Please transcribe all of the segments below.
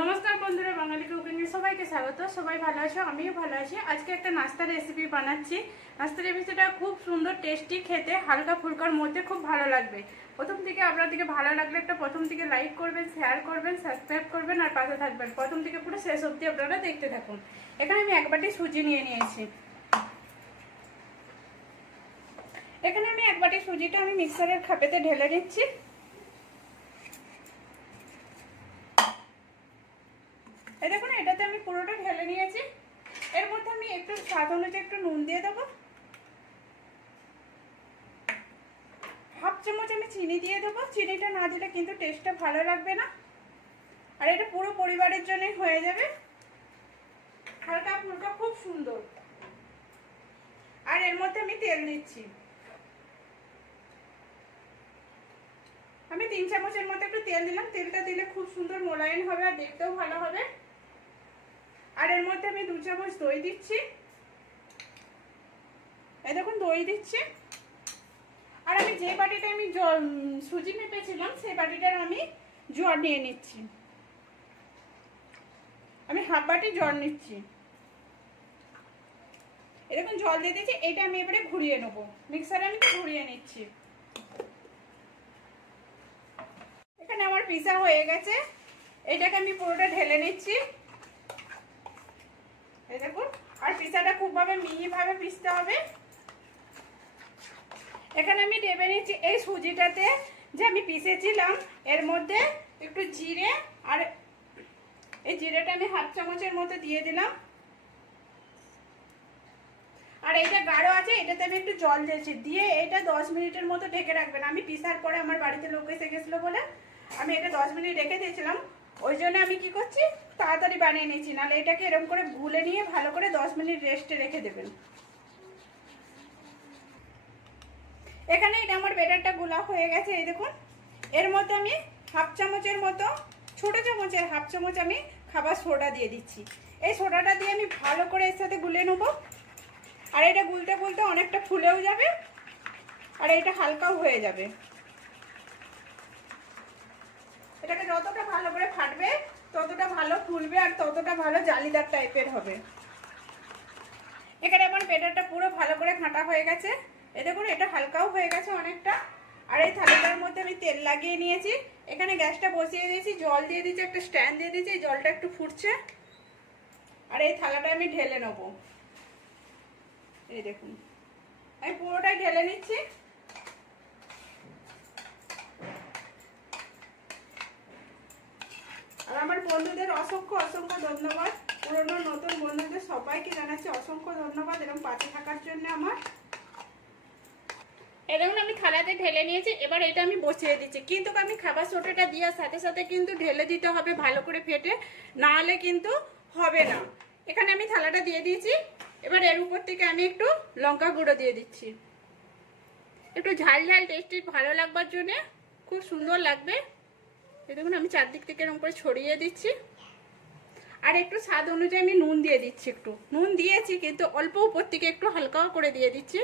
নমস্কার বন্ধুরা, বাঙালি কুকিংয়ে সবাইকে স্বাগত। সবাই ভালো আছো? আমিও ভালো আছি। আজকে একটা নাস্তার রেসিপি বানাচ্ছি। নাস্তার রেসিপিটা খুব সুন্দর, টেস্টি, খেতে হালকা ফুলকার মধ্যে খুব ভালো লাগবে। প্রথম থেকে আপনাদেরকে ভালো লাগলে একটা প্রথম থেকে লাইক করবেন, শেয়ার করবেন, সাবস্ক্রাইব করবেন আর পাশে থাকবেন। প্রথম থেকে পুরো শেষ অবধি আপনারা দেখতে থাকুন। এখানে আমি এক বাটি সুজি নিয়ে নিয়েছি। এখানে আমি এক বাটি সুজিটা আমি মিক্সারের খাপেতে ঢেলে নিচ্ছি। এই দেখুন, এটাতে আমি পুরোটা ঢেলে নিয়েছি। এর মধ্যে আমি একটু স্বাদ অনুযায়ী একটু নুন দিয়ে দেবো। হাফ চামচ আমি চিনি দিয়ে দেবো। চিনিটা না দিলে কিন্তু টেস্টটা ভালো লাগবে না। আর এটা পুরো পরিবারের জন্যই হয়ে যাবে, হালকা ফুলকা খুব সুন্দর। আর এর মধ্যে আমি তেল দিচ্ছি। আমি 3 চামচের মতো একটু তেল দিলাম। তেলটা দিলে খুব সুন্দর মোলায়েম হবে আর দেখতেও ভালো হবে। আর এর মধ্যে আমি 2 চামচ দই দিচ্ছি। এই দেখুন, দই দিচ্ছি। আর আমি যে বাটিটা আমি সুজি মেপেছিলাম সেই বাটিটার আমি জল নিয়ে নিচ্ছি। আমি হাফ বাটি জল নিচ্ছি। এরকম জল দিয়ে দিচ্ছি। এটা আমি এবারে ঘুরিয়ে নেবো। মিক্সারে আমি ঘুরিয়ে নিচ্ছি। এখানে আমার পিসা হয়ে গেছে। এটাকে আমি পুরোটা ঢেলে নিচ্ছি। এই দেখুন, আর পিসাটা খুবভাবে মিহিভাবে পিসতে হবে। এখানে আমি ঢেলে নিচ্ছি। এই সুজিটাতে যে আমি পিসেছিলাম এর মধ্যে একটু জিরে, আর এই জিরেটা আমি হাফ চামচের মতো দিয়ে দিলাম। আর এইটা গাঢ় আছে, এটাতে আমি একটু জল দিয়েছি। দিয়ে এটা 10 মিনিটের মতো ঢেকে রাখবেন। আমি পিসার পরে আমার বাড়িতে লোক এসে গেছিলো বলে আমি এটা 10 মিনিট রেখে দিয়েছিলাম। ওই জন্য আমি কি করছি, তাড়াতাড়ি বানিয়ে নিয়েছি। নাহলে এটাকে এরকম করে গুলে নিয়ে ভালো করে 10 মিনিট রেস্টে রেখে দেবেন। এখানে এটা আমার ব্যাটারটা গুলা হয়ে গেছে। এই দেখুন, এর মধ্যে আমি হাফ চামচের মতো, ছোট চামচের হাফ চামচ আমি খাবার সোডা দিয়ে দিচ্ছি। এই সোডাটা দিয়ে আমি ভালো করে এর সাথে গুলে নেব। আর এটা গুলতে গুলতে অনেকটা ফুলেও যাবে আর এটা হালকাও হয়ে যাবে। এটাকে যতটা ভালো করে ফাটবে ততটা ভালো ফুলবে আর ততটা ভালো জালিদার টাইপের হবে। এখানে আমার ব্যাটারটা পুরো ভালো করে ঘাঁটা হয়ে গেছে। এই দেখুন, এটা হালকাও হয়ে গেছে অনেকটা। আর এই থালাটার মধ্যে আমি তেল লাগিয়ে নিয়েছি। এখানে গ্যাসটা বসিয়ে দিয়েছি, জল দিয়ে দিয়েছি, একটা স্ট্যান্ড দিয়ে দিয়েছি। এই জলটা একটু ফুটছে আর এই থালাটা আমি ঢেলে নেব। এই দেখুন, আমি পুরোটাই ঢেলে নিচ্ছি। আর আমার বন্ধুদের অসংখ্য অসংখ্য ধন্যবাদ। পুরনো নতুন বন্ধুদের সবাইকে জানাচ্ছি অসংখ্য ধন্যবাদ এরকম পাশে থাকার জন্য আমার। এরকম আমি থালাতে ঢেলে নিয়েছি। এবার এটা আমি বসিয়ে দিচ্ছি। কিন্তু আমি খাবার সোডাটা দেওয়ার সাথে সাথে কিন্তু ঢেলে দিতে হবে ভালো করে ফেটে, না হলে কিন্তু হবে না। এখানে আমি থালাটা দিয়ে দিয়েছি। এবার এর উপর থেকে আমি একটু লঙ্কা গুঁড়ো দিয়ে দিচ্ছি, একটু ঝাল ঝাল টেস্টি ভালো লাগবার জন্য, খুব সুন্দর লাগবে। এই দেখুন, আমি চারদিক থেকে এরকম করে ছড়িয়ে দিচ্ছি। আর একটু স্বাদ অনুযায়ী আমি নুন দিয়ে দিচ্ছি। একটু নুন দিয়েছি কিন্তু অল্প, উপর থেকে একটু হালকাও করে দিয়ে দিচ্ছি।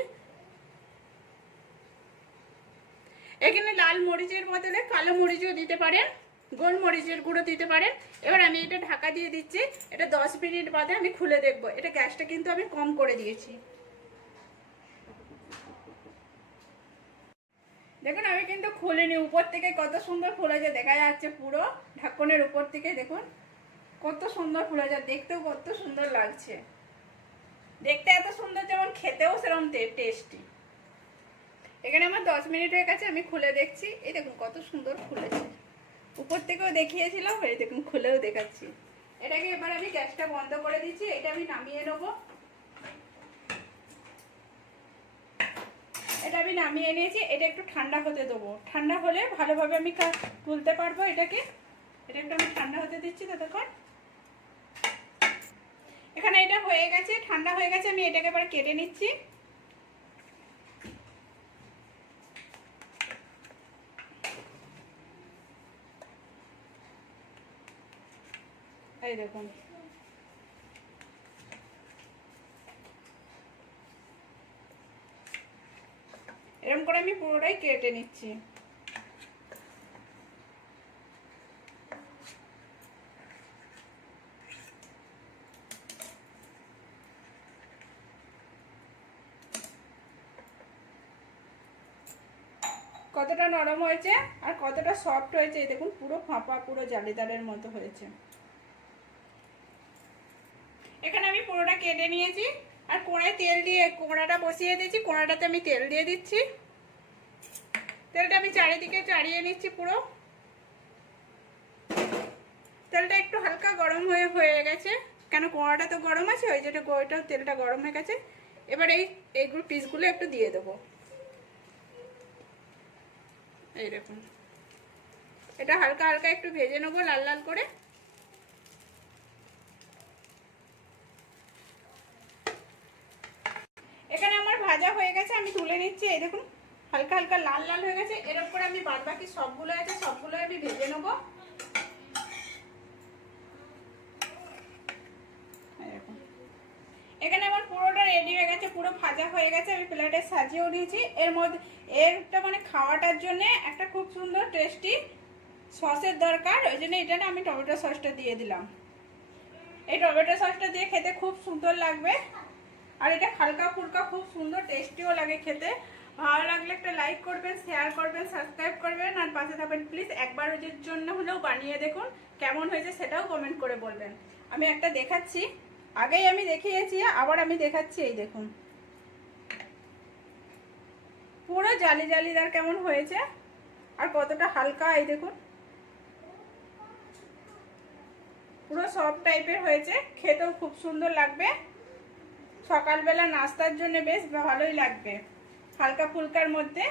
এখানে লাল মরিচের বদলে কালো মরিচও দিতে পারেন, গোলমরিচের গুঁড়ো দিতে পারেন। এবার আমি এটা ঢাকা দিয়ে দিচ্ছি। এটা 10 মিনিট বাদে আমি খুলে দেখবো। এটা গ্যাসটা কিন্তু আমি কম করে দিয়েছি। দেখুন, আমি কিন্তু খুলিনি। উপর থেকে কত সুন্দর ফুলেছে, দেখা যাচ্ছে পুরো ঢাকনের উপর থেকে। দেখুন কত সুন্দর ফুলেছে, দেখতেও কত সুন্দর লাগছে। দেখতে এত সুন্দর, যেমন খেতেও সেরকম টেস্টি। এখানে আমার 10 মিনিট হয়ে গেছে, আমি খুলে দেখছি। এই দেখুন কত সুন্দর ফুলেছে। উপর থেকেও দেখিয়েছিলাম, এই দেখুন খুলেও দেখাচ্ছি। এটাকে এবার আমি গ্যাসটা বন্ধ করে দিচ্ছি। এটা আমি নামিয়ে নেবো। এটা আমি নামিয়ে নিয়েছি। এটা একটু ঠান্ডা হতে দেবো। ঠান্ডা হলে ভালোভাবে আমি তুলতে পারবো এটাকে। এটা একটু আমি ঠান্ডা হতে দিচ্ছি ততক্ষণ। এখানে এটা হয়ে গেছে, ঠান্ডা হয়ে গেছে। আমি এটাকে এবার কেটে নিচ্ছি। এই দেখুন, এরকম করে আমি পুরোটাই কেটে নিচ্ছি। কতটা নরম হয়েছে আর কতটা সফট হয়েছে, এই দেখুন পুরো ফাঁপা, পুরো জালিদারের মতো হয়েছে। এখানে আমি পুরোটা কেটে নিয়েছি আর কোড়ায় তেল দিয়ে কোড়াটা বসিয়ে দিয়েছি। কোড়াটাতে আমি তেল দিয়ে দিচ্ছি। তেলটা আমি চারিদিকে চাড়িয়ে নিচ্ছি পুরো। তেলটা একটু হালকা গরম হয়ে গেছে, কেন কোড়াটা তো গরম আছে, ওই যেটা তেলটা গরম হয়ে গেছে। এবার এইগুলো পিসগুলো একটু দিয়ে দেবো। এই দেখুন, এটা হালকা হালকা একটু ভেজে নেবো লাল লাল করে। এখানে আমার ভাজা হয়ে গেছে, আমি তুলে নিচ্ছি। এই দেখুন হালকা হালকা লাল লাল হয়ে গেছে। এর উপরে আমি বাদ বাকি সবগুলো আছে সবগুলো আমি ভেজে নেবো। এখানে আমার পুরোটা রেডি হয়ে গেছে, পুরো ভাজা হয়ে গেছে। আমি প্লেটে সাজিয়েও নিয়েছি। এর মধ্যে এরটা মানে খাওয়াটার জন্য একটা খুব সুন্দর টেস্টি সসের দরকার, ওই জন্য এটা না আমি টমেটো সসটা দিয়ে দিলাম। এই টমেটো সসটা দিয়ে খেতে খুব সুন্দর লাগবে, আর এটা হালকা ফুলকা খুব সুন্দর টেস্টিও লাগে খেতে। ভালো লাগলে একটা লাইক করবেন, শেয়ার করবেন, সাবস্ক্রাইব করবেন, আর পাশে থাকবেন প্লিজ। একবার ওদের জন্য হলেও বানিয়ে দেখুন, কেমন হয়েছে সেটাও কমেন্ট করে বলবেন। আমি একটা দেখাচ্ছি, আগেই আমি দেখিয়েছি, আবার আমি দেখাচ্ছি। এই দেখুন পুরো জালি জালিদার কেমন হয়েছে আর কতটা হালকা। এই দেখুন পুরো সফট টাইপের হয়েছে, খেতেও খুব সুন্দর লাগবে। সকালবেলা নাস্তার জন্য বেশ ভালোই লাগবে, হালকা ফুলকার মধ্যে।